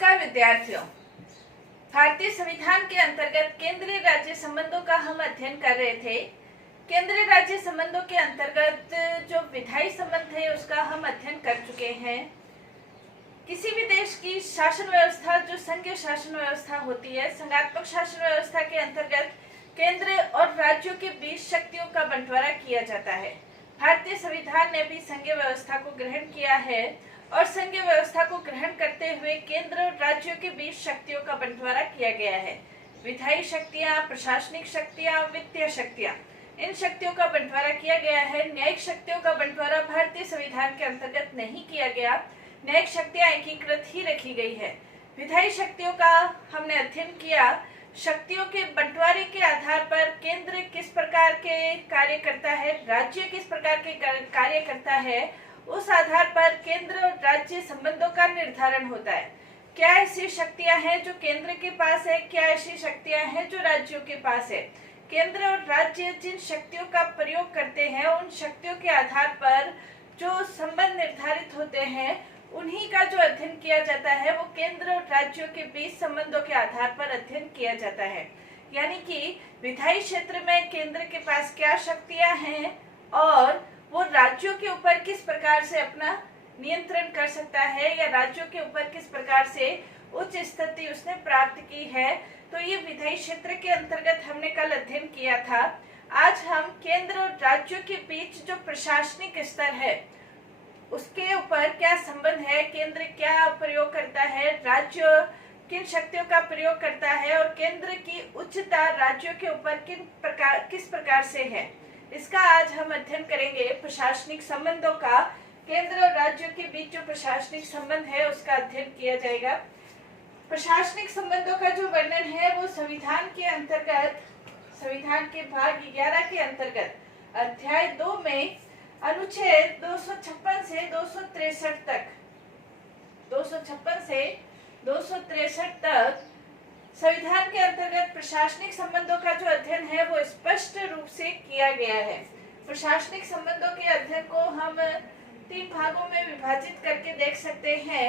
नमस्कार विद्यार्थियों, भारतीय संविधान के अंतर्गत केंद्रीय राज्य संबंधों का हम अध्ययन कर रहे थे। केंद्रीय राज्य संबंधों के अंतर्गत जो विधायी संबंध है उसका हम अध्ययन कर चुके हैं। किसी भी देश की शासन व्यवस्था जो संघीय शासन व्यवस्था होती है, संघात्मक शासन व्यवस्था के अंतर्गत केंद्र और राज्यों के बीच शक्तियों का बंटवारा किया जाता है। भारतीय संविधान ने भी संघीय व्यवस्था को ग्रहण किया है और संघीय व्यवस्था को ग्रहण करते हुए केंद्र और राज्यों के बीच शक्तियों का बंटवारा किया गया है। विधायी शक्तियां, प्रशासनिक शक्तियां, वित्तीय शक्तियां, इन शक्तियों का बंटवारा किया गया है। न्यायिक शक्तियों का बंटवारा भारतीय संविधान के अंतर्गत नहीं किया गया। न्यायिक शक्तियां एकीकृत ही रखी गई है। विधायी शक्तियों का हमने अध्ययन किया। शक्तियों के बंटवारे के आधार पर केंद्र किस प्रकार के कार्य करता है, राज्य किस प्रकार के कार्य करता है, उस आधार पर केंद्र और राज्य संबंधों का निर्धारण होता है। क्या ऐसी शक्तियां हैं जो केंद्र के पास है, क्या ऐसी शक्तियां हैं जो राज्यों के पास है। केंद्र और राज्य जिन शक्तियों का प्रयोग करते हैं, उन शक्तियों के आधार पर जो संबंध निर्धारित होते हैं, उन्हीं का जो अध्ययन किया जाता है वो केंद्र और राज्यों के बीच संबंधों के आधार पर अध्ययन किया जाता है। यानी कि विधायी क्षेत्र में केंद्र के पास क्या शक्तियां हैं और वो राज्यों के ऊपर किस प्रकार से अपना नियंत्रण कर सकता है या राज्यों के ऊपर किस प्रकार से उच्च स्थिति उसने प्राप्त की है। तो ये विधायी क्षेत्र के अंतर्गत हमने कल अध्ययन किया था। आज हम केंद्र और राज्यों के बीच जो प्रशासनिक स्तर है उसके ऊपर क्या संबंध है, केंद्र क्या प्रयोग करता है, राज्य किन शक्तियों का प्रयोग करता है और केंद्र की उच्चता राज्यों के ऊपर किस प्रकार से है, इसका आज हम अध्ययन करेंगे। प्रशासनिक संबंधों का केंद्र और राज्यों के बीच जो प्रशासनिक संबंध है उसका अध्ययन किया जाएगा। प्रशासनिक संबंधों का जो वर्णन है वो संविधान के अंतर्गत, संविधान के भाग 11 के अंतर्गत अध्याय 2 में अनुच्छेद 256 से 263 तक, 256 से 263 तक संविधान के अंतर्गत प्रशासनिक संबंधों का जो अध्ययन है वो स्पष्ट रूप से किया गया है। प्रशासनिक संबंधों के अध्ययन को हम 3 भागों में विभाजित करके देख सकते हैं।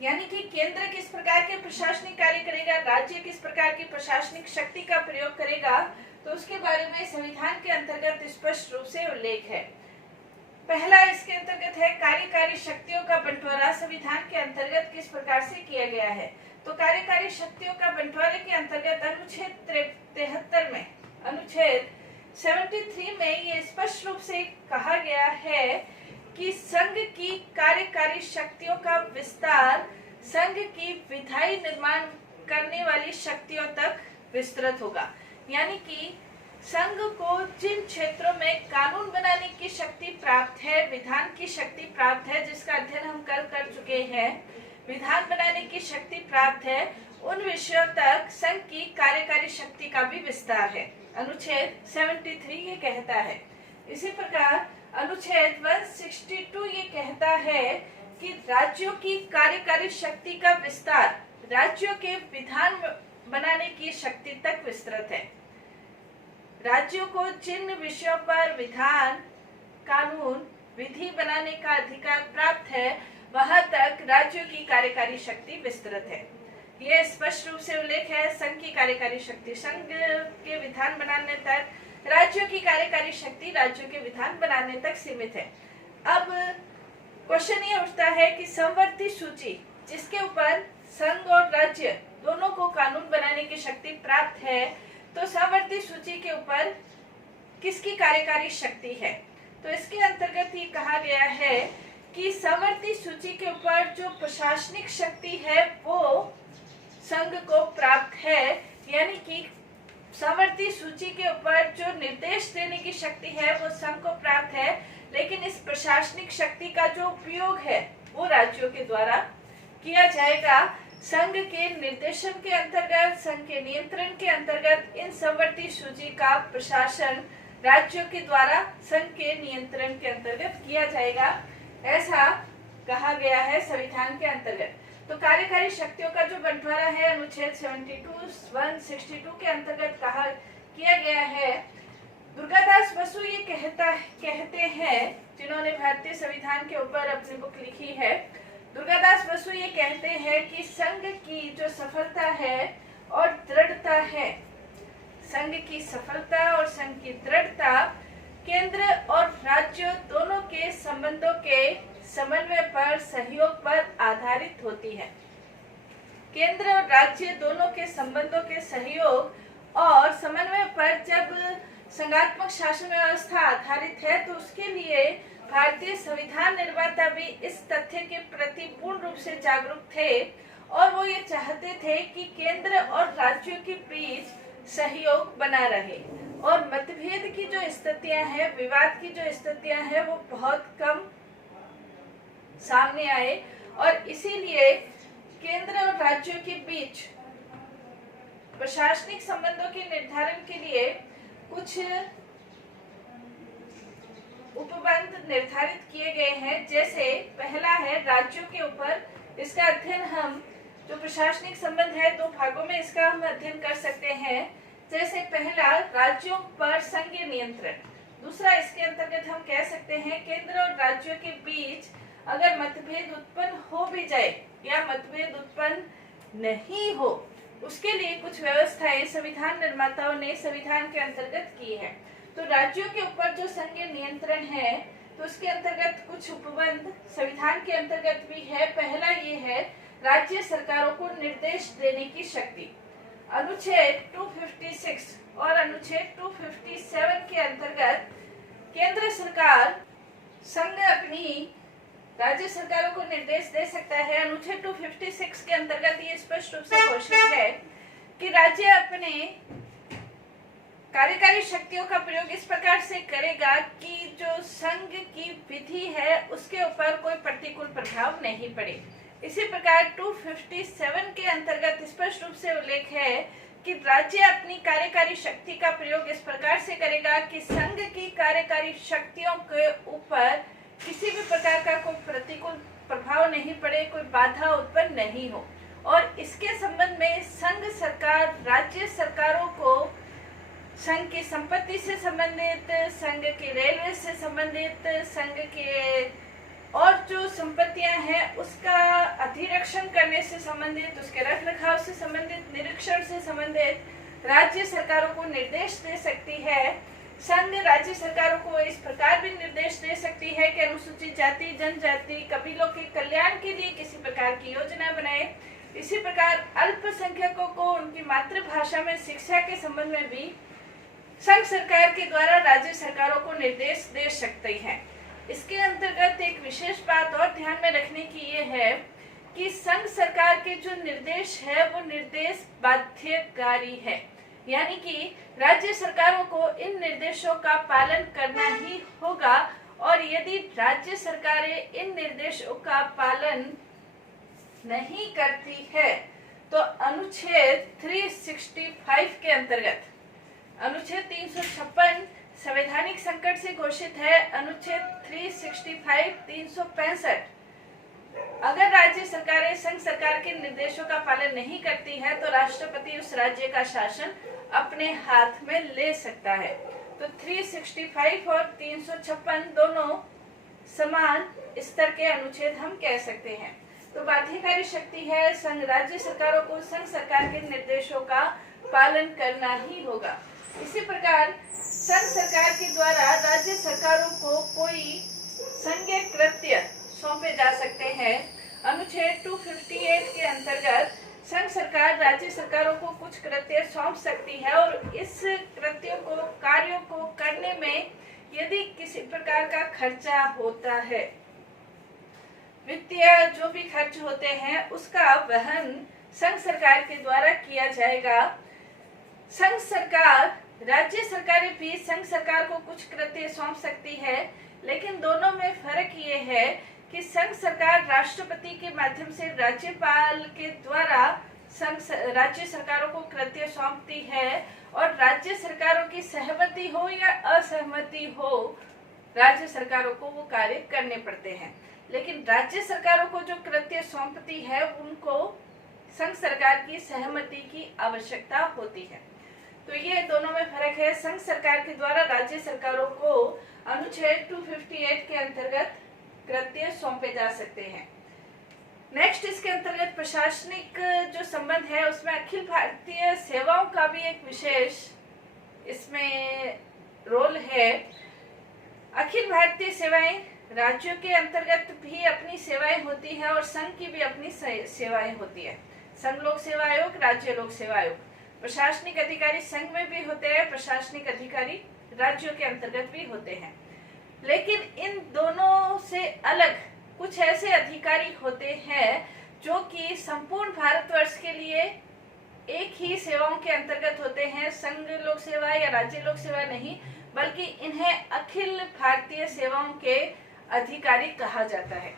यानी कि केंद्र किस प्रकार के प्रशासनिक कार्य करेगा, राज्य किस प्रकार की प्रशासनिक शक्ति का प्रयोग करेगा, तो उसके बारे में संविधान के अंतर्गत स्पष्ट रूप से उल्लेख है। पहला इसके अंतर्गत है कार्यकारी शक्तियों का बंटवारा संविधान के अंतर्गत किस प्रकार से किया गया है। तो कार्यकारी शक्तियों का बंटवारे के अंतर्गत अनुच्छेद 73 में, अनुच्छेद 73 में ये स्पष्ट रूप से कहा गया है कि संघ की कार्यकारी शक्तियों का विस्तार संघ की विधायी निर्माण करने वाली शक्तियों तक विस्तृत होगा। यानी कि संघ को जिन क्षेत्रों में कानून बनाने की शक्ति प्राप्त है, विधान की शक्ति प्राप्त है, जिसका अध्ययन हम कल कर चुके हैं, विधान बनाने की शक्ति प्राप्त है, उन विषयों तक संघ की कार्यकारी शक्ति का भी विस्तार है। अनुच्छेद 73 ये कहता है। इसी प्रकार अनुच्छेद 162 ये कहता है कि राज्यों की कार्यकारी शक्ति का विस्तार राज्यों के विधान बनाने की शक्ति तक विस्तृत है। राज्यों को जिन विषयों पर विधान, कानून, विधि बनाने का अधिकार प्राप्त है, वहां तक राज्यों की कार्यकारी शक्ति विस्तृत है। यह स्पष्ट रूप से उल्लेख है। संघ की कार्यकारी शक्ति संघ के विधान बनाने तक, राज्यों की कार्यकारी शक्ति राज्यों के विधान बनाने तक सीमित है। अब क्वेश्चन ये उठता है कि समवर्ती सूची जिसके ऊपर संघ और राज्य दोनों को कानून बनाने की शक्ति प्राप्त है, तो समवर्ती सूची के ऊपर किसकी कार्यकारी शक्ति है। तो इसके अंतर्गत ये कहा गया है कि समवर्ती सूची के ऊपर जो प्रशासनिक शक्ति है वो संघ को प्राप्त है। यानी कि समवर्ती सूची के ऊपर जो निर्देश देने की शक्ति है वो संघ को प्राप्त है, लेकिन इस प्रशासनिक शक्ति का जो उपयोग है वो राज्यों के द्वारा किया जाएगा। संघ के निर्देशन के अंतर्गत, संघ के नियंत्रण के अंतर्गत इन समवर्ती सूची का प्रशासन राज्यों के द्वारा संघ के नियंत्रण के अंतर्गत किया जाएगा, ऐसा कहा गया है संविधान के अंतर्गत। तो कार्यकारी शक्तियों का जो बंटवारा है अनुच्छेद 162 के अंतर्गत कहा किया गया है। दुर्गादास बसु ये कहते हैं, जिन्होंने भारतीय संविधान के ऊपर अपनी बुक लिखी है, दुर्गादास कहते हैं कि संघ की जो सफलता है और दृढ़ता है, संघ की सफलता और संघ की दृढ़ता केंद्र और राज्यों दोनों के संबंधों के समन्वय पर, सहयोग पर आधारित होती है। केंद्र और राज्य दोनों के संबंधों के सहयोग और समन्वय पर जब संघात्मक शासन व्यवस्था आधारित है तो उसके लिए भारतीय संविधान निर्माता भी इस तथ्य के प्रति पूर्ण रूप से जागरूक थे और वो ये चाहते थे कि केंद्र और राज्यों के बीच सहयोग बना रहे और मतभेद की जो स्थितियां हैं, विवाद की जो स्थितियां हैं, वो बहुत कम सामने आए और इसीलिए केंद्र और राज्यों के बीच प्रशासनिक संबंधों के निर्धारण के लिए कुछ उपबंध निर्धारित किए गए हैं। जैसे पहला है राज्यों के ऊपर, इसका अध्ययन हम जो प्रशासनिक संबंध है दो भागों में इसका हम अध्ययन कर सकते हैं। जैसे पहला राज्यों पर संघीय नियंत्रण, दूसरा इसके अंतर्गत हम कह सकते हैं केंद्र और राज्यों के बीच अगर मतभेद उत्पन्न हो भी जाए या मतभेद उत्पन्न नहीं हो, उसके लिए कुछ व्यवस्थाएं संविधान निर्माताओं ने संविधान के अंतर्गत की है। तो राज्यों के ऊपर जो संघीय नियंत्रण है तो उसके अंतर्गत कुछ उपबंध संविधान के अंतर्गत भी है। पहला ये है राज्य सरकारों को निर्देश देने की शक्ति। अनुच्छेद 256 और अनुच्छेद 257 के अंतर्गत केंद्र सरकार संघ अपनी राज्य सरकारों को निर्देश दे सकता है। अनुच्छेद 256 के अंतर्गत ये स्पष्ट रूप से घोषित है कि राज्य अपने कार्यकारी शक्तियों का प्रयोग इस प्रकार से करेगा कि जो संघ की विधि है उसके ऊपर कोई प्रतिकूल प्रभाव नहीं पड़े। इसी प्रकार 257 के अंतर्गत स्पष्ट रूप से उल्लेख है कि राज्य अपनी कार्यकारी शक्ति का प्रयोग इस प्रकार से करेगा कि संघ की कार्यकारी शक्तियों के ऊपर किसी भी प्रकार का कोई प्रतिकूल प्रभाव नहीं पड़े, कोई बाधा उत्पन्न नहीं हो। और इसके संबंध में संघ सरकार राज्य सरकारों को संघ की संपत्ति से संबंधित, संघ के रेलवे से संबंधित, संघ के और जो संपत्तियां हैं उसका अधिरक्षण करने से संबंधित, उसके रख रखाव से संबंधित, निरीक्षण से संबंधित राज्य सरकारों को निर्देश दे सकती है। संघ राज्य सरकारों को इस प्रकार भी निर्देश दे सकती है कि अनुसूचित जाति, जनजाति, कबीलों के कल्याण के लिए किसी प्रकार की योजना बनाए। इसी प्रकार अल्पसंख्यकों को उनकी मातृभाषा में शिक्षा के संबंध में भी संघ सरकार के द्वारा राज्य सरकारों को निर्देश दे सकती है। इसके अंतर्गत एक विशेष बात और ध्यान में रखने की ये है कि संघ सरकार के जो निर्देश है वो निर्देश बाध्यकारी है, यानी कि राज्य सरकारों को इन निर्देशों का पालन करना ही होगा और यदि राज्य सरकारें इन निर्देशों का पालन नहीं करती है तो अनुच्छेद 365 के अंतर्गत अनुच्छेद 356 संवैधानिक संकट से घोषित है। अनुच्छेद 365, 365 अगर राज्य सरकारें संघ सरकार के निर्देशों का पालन नहीं करती है तो राष्ट्रपति उस राज्य का शासन अपने हाथ में ले सकता है। तो 365 और 356 दोनों समान स्तर के अनुच्छेद हम कह सकते हैं। तो बाध्यकारी शक्ति है, संघ राज्य सरकारों को संघ सरकार के निर्देशों का पालन करना ही होगा। इसी प्रकार संघ सरकार के द्वारा राज्य सरकारों को कोई संघीय कृत्य सौंपे जा सकते हैं। अनुच्छेद 258 के अंतर्गत संघ सरकार राज्य सरकारों को कुछ कृत्य सौंप सकती है और इस कृत्यों को, कार्यों को करने में यदि किसी प्रकार का खर्चा होता है, वित्तीय जो भी खर्च होते हैं उसका वहन संघ सरकार के द्वारा किया जाएगा। संघ सरकार, राज्य सरकारें भी संघ सरकार को कुछ कृत्य सौंप सकती है, लेकिन दोनों में फर्क ये है कि संघ सरकार राष्ट्रपति के माध्यम से राज्यपाल के द्वारा राज्य सरकारों को कृत्य सौंपती है और राज्य सरकारों की सहमति हो या असहमति हो राज्य सरकारों को वो कार्य करने पड़ते हैं। लेकिन राज्य सरकारों को जो कृत्य सौंपती है उनको संघ सरकार की सहमति की आवश्यकता होती है। तो ये दोनों में फर्क है। संघ सरकार के द्वारा राज्य सरकारों को अनुच्छेद 258 के अंतर्गत कृत्य सौंपे जा सकते हैं। नेक्स्ट नेक्स्ट इसके अंतर्गत प्रशासनिक जो संबंध है उसमें अखिल भारतीय सेवाओं का भी एक विशेष इसमें रोल है। अखिल भारतीय सेवाएं, राज्यों के अंतर्गत भी अपनी सेवाएं होती है और संघ की भी अपनी सेवाएं होती है। संघ लोक सेवा आयोग, राज्य लोक सेवा आयोग। प्रशासनिक अधिकारी संघ में भी होते हैं, प्रशासनिक अधिकारी राज्यों के अंतर्गत भी होते हैं। लेकिन इन दोनों से अलग कुछ ऐसे अधिकारी होते हैं जो कि संपूर्ण भारतवर्ष के लिए एक ही सेवाओं के अंतर्गत होते हैं। संघ लोक सेवा या राज्य लोक सेवा नहीं, बल्कि इन्हें अखिल भारतीय सेवाओं के अधिकारी कहा जाता है।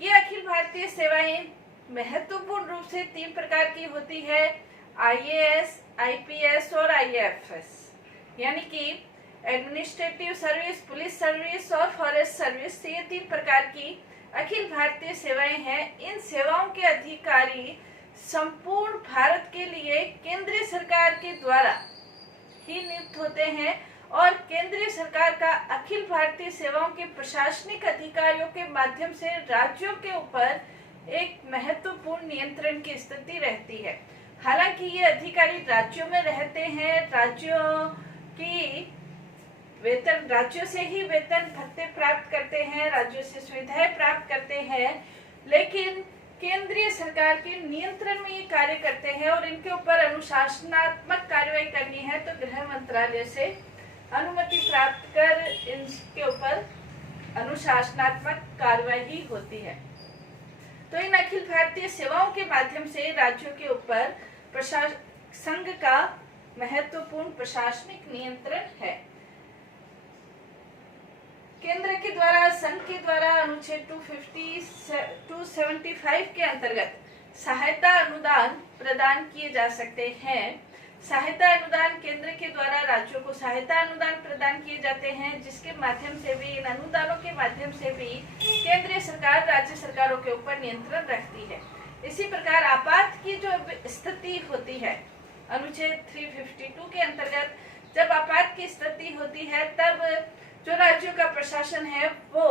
ये अखिल भारतीय सेवाएं महत्वपूर्ण रूप से 3 प्रकार की होती है, IAS, IPS और IAFS, यानी कि एडमिनिस्ट्रेटिव सर्विस, पुलिस सर्विस और फॉरेस्ट सर्विस। ये 3 प्रकार की अखिल भारतीय सेवाएं हैं। इन सेवाओं के अधिकारी संपूर्ण भारत के लिए केंद्रीय सरकार के द्वारा ही नियुक्त होते हैं और केंद्रीय सरकार का अखिल भारतीय सेवाओं के प्रशासनिक अधिकारियों के माध्यम से राज्यों के ऊपर एक महत्वपूर्ण नियंत्रण की स्थिति रहती है। हालांकि ये अधिकारी राज्यों में रहते हैं, राज्यों से ही वेतन भत्ते प्राप्त करते हैं, राज्यों से सुविधाएं प्राप्त करते हैं, लेकिन केंद्रीय सरकार के नियंत्रण में ये कार्य करते हैं और इनके ऊपर अनुशासनात्मक कार्रवाई करनी है तो गृह मंत्रालय से अनुमति प्राप्त कर इनके ऊपर अनुशासनात्मक कार्रवाई होती है। तो इन अखिल भारतीय सेवाओं के माध्यम से राज्यों के ऊपर संघ का महत्वपूर्ण प्रशासनिक नियंत्रण है। केंद्र के द्वारा, संघ के द्वारा अनुच्छेद 275 के अंतर्गत सहायता अनुदान प्रदान किए जा सकते हैं। सहायता अनुदान केंद्र के द्वारा राज्यों को सहायता अनुदान प्रदान किए जाते हैं, जिसके माध्यम से भी, इन अनुदानों के माध्यम से भी केंद्रीय सरकार राज्य सरकारों के ऊपर नियंत्रण रखती है। इसी प्रकार आपात की जो स्थिति होती है, अनुच्छेद 352 के अंतर्गत जब आपात की स्थिति होती है तब जो राज्यों का प्रशासन है वो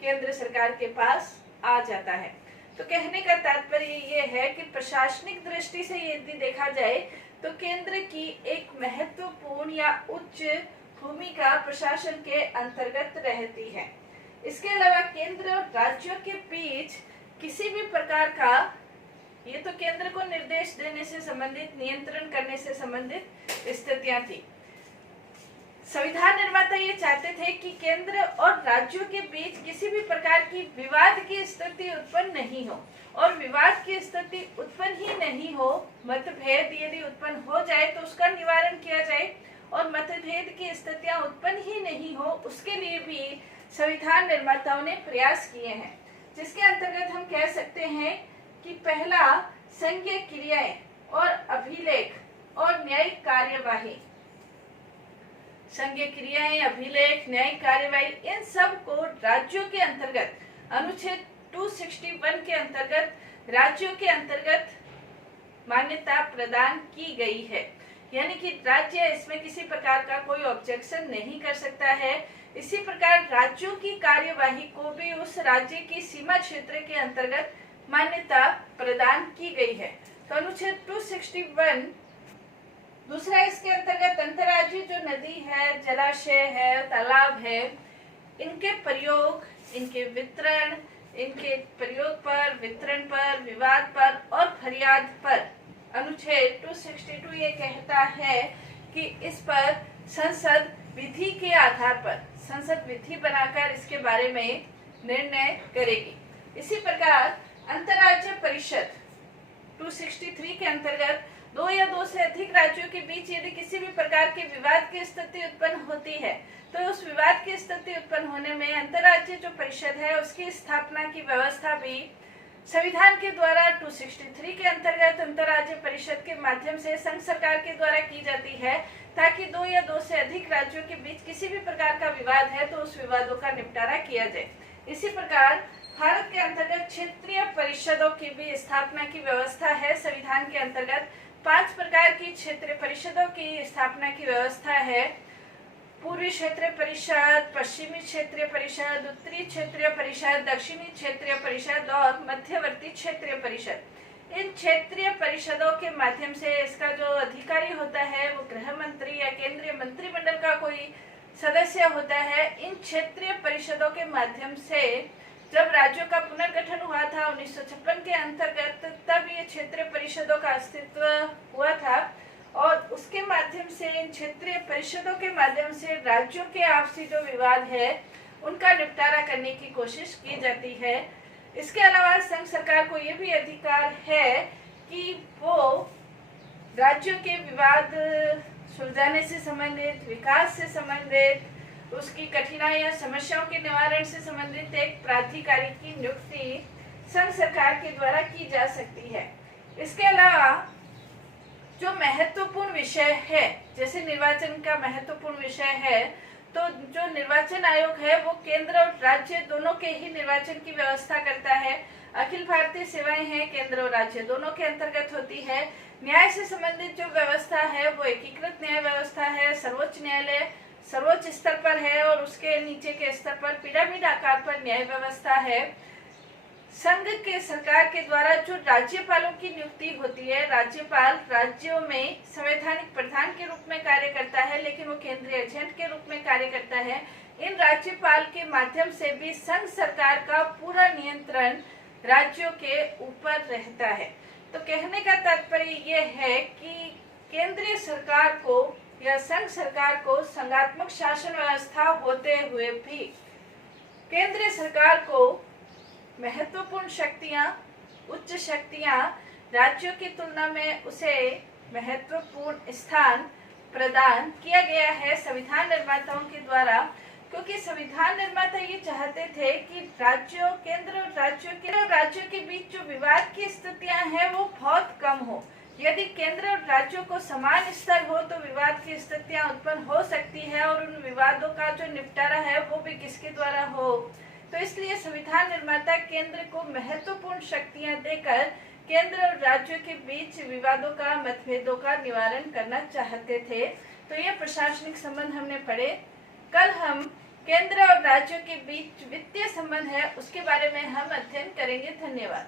केंद्र सरकार के पास आ जाता है। तो कहने का तात्पर्य ये है कि प्रशासनिक दृष्टि से यदि देखा जाए तो केंद्र की एक महत्वपूर्ण या उच्च भूमिका प्रशासन के अंतर्गत रहती है। इसके अलावा केंद्र और राज्यों के बीच किसी भी प्रकार का, ये तो केंद्र को निर्देश देने से संबंधित, नियंत्रण करने से संबंधित स्थितियां थी। संविधान निर्माता ये चाहते थे कि केंद्र और राज्यों के बीच किसी भी प्रकार की विवाद की स्थिति उत्पन्न नहीं हो, और विवाद की स्थिति उत्पन्न ही नहीं हो, मतभेद यदि उत्पन्न हो जाए तो उसका निवारण किया जाए, और मतभेद की स्थितियां उत्पन्न ही नहीं हो उसके लिए भी संविधान निर्माताओं ने प्रयास किए हैं, जिसके अंतर्गत हम कह सकते हैं कि पहला, संघीय क्रियाएं और अभिलेख और न्यायिक कार्यवाही, संघीय क्रियाएं, अभिलेख, न्यायिक कार्यवाही, इन सब को राज्यों के अंतर्गत अनुच्छेद 261 के अंतर्गत राज्यों के अंतर्गत मान्यता प्रदान की गई है। यानी कि राज्य इसमें किसी प्रकार का कोई ऑब्जेक्शन नहीं कर सकता है। इसी प्रकार राज्यों की कार्यवाही को भी उस राज्य की सीमा क्षेत्र के अंतर्गत मान्यता प्रदान की गई है। तो अनुच्छेद 261 दूसरा, इसके अंतर्गत अंतर्राज्यीय जो नदी है, जलाशय है, तालाब है, इनके प्रयोग, इनके वितरण, इनके प्रयोग पर, वितरण पर, विवाद पर और फरियाद पर अनुच्छेद 262 ये कहता है कि इस पर संसद विधि के आधार पर, संसद विधि बनाकर इसके बारे में निर्णय करेगी। इसी प्रकार अंतर्राज्यीय परिषद 263 के अंतर्गत 2 या 2 से अधिक राज्यों के बीच यदि किसी भी प्रकार के विवाद की स्थिति उत्पन्न होती है तो उस विवाद की स्थिति उत्पन्न होने में अंतर्राज्यीय जो परिषद है उसकी स्थापना की व्यवस्था भी संविधान के द्वारा 263 के अंतर्गत अंतर्राज्यीय परिषद के माध्यम से संघ सरकार के द्वारा की जाती है, ताकि 2 या 2 से अधिक राज्यों के बीच किसी भी प्रकार का विवाद है तो उस विवादों का निपटारा किया जाए। इसी प्रकार भारत के अंतर्गत क्षेत्रीय परिषदों की भी स्थापना की व्यवस्था है। संविधान के अंतर्गत 5 प्रकार की क्षेत्रीय परिषदों की स्थापना की व्यवस्था है। पूर्वी क्षेत्रीय परिषद, पश्चिमी क्षेत्रीय परिषद, उत्तरी क्षेत्रीय परिषद, दक्षिणी क्षेत्रीय परिषद और मध्यवर्ती क्षेत्रीय परिषद। इन क्षेत्रीय परिषदों के माध्यम से इसका जो अधिकारी होता है वो गृह मंत्री या केंद्रीय मंत्रिमंडल का कोई सदस्य होता है। इन क्षेत्रीय परिषदों के माध्यम से जब राज्यों का पुनर्गठन हुआ था 1956 के अंतर्गत, तब ये क्षेत्रीय परिषदों का अस्तित्व हुआ था और उसके माध्यम से, इन क्षेत्रीय परिषदों के माध्यम से राज्यों के आपसी जो विवाद है उनका निपटारा करने की कोशिश की जाती है। इसके अलावा संघ सरकार को ये भी अधिकार है कि वो राज्यों के विवाद सुलझाने से संबंधित, विकास से संबंधित, उसकी कठिनाइयां, समस्याओं के निवारण से संबंधित एक प्राधिकारी की नियुक्ति संघ सरकार के द्वारा की जा सकती है। इसके अलावा जो महत्वपूर्ण विषय है, जैसे निर्वाचन का महत्वपूर्ण विषय है, तो जो निर्वाचन आयोग है वो केंद्र और राज्य दोनों के ही निर्वाचन की व्यवस्था करता है। अखिल भारतीय सेवाएं हैं, केंद्र और राज्य दोनों के अंतर्गत होती है। न्याय से संबंधित जो व्यवस्था है वो एकीकृत न्याय व्यवस्था है। सर्वोच्च न्यायालय सर्वोच्च स्तर पर है और उसके नीचे के स्तर पर पिरामिड आकार पर न्याय व्यवस्था है। संघ के सरकार के द्वारा जो राज्यपालों की नियुक्ति होती है, राज्यपाल राज्यों में संवैधानिक प्रधान के रूप में कार्य करता है, लेकिन वो केंद्रीय एजेंट के रूप में कार्य करता है। इन राज्यपाल के माध्यम से भी संघ सरकार का पूरा नियंत्रण राज्यों के ऊपर रहता है। तो कहने का तात्पर्य ये है कि केंद्रीय सरकार को या संघ सरकार को संघात्मक शासन व्यवस्था होते हुए भी केंद्रीय सरकार को महत्वपूर्ण शक्तियां, उच्च शक्तियां, राज्यों की तुलना में उसे महत्वपूर्ण स्थान प्रदान किया गया है संविधान निर्माताओं के द्वारा, क्योंकि संविधान निर्माता ये चाहते थे कि राज्यों, केंद्र और राज्यों के बीच जो विवाद की स्थितियां हैं वो बहुत कम हो। यदि केंद्र और राज्यों को समान स्तर हो तो विवाद की स्थितियां उत्पन्न हो सकती है और उन विवादों का जो निपटारा है वो भी किसके द्वारा हो। तो इसलिए संविधान निर्माता केंद्र को महत्वपूर्ण शक्तियां देकर केंद्र और राज्यों के बीच विवादों का, मतभेदों का निवारण करना चाहते थे। तो ये प्रशासनिक संबंध हमने पढ़े। कल हम केंद्र और राज्यों के बीच वित्तीय संबंध है उसके बारे में हम अध्ययन करेंगे। धन्यवाद।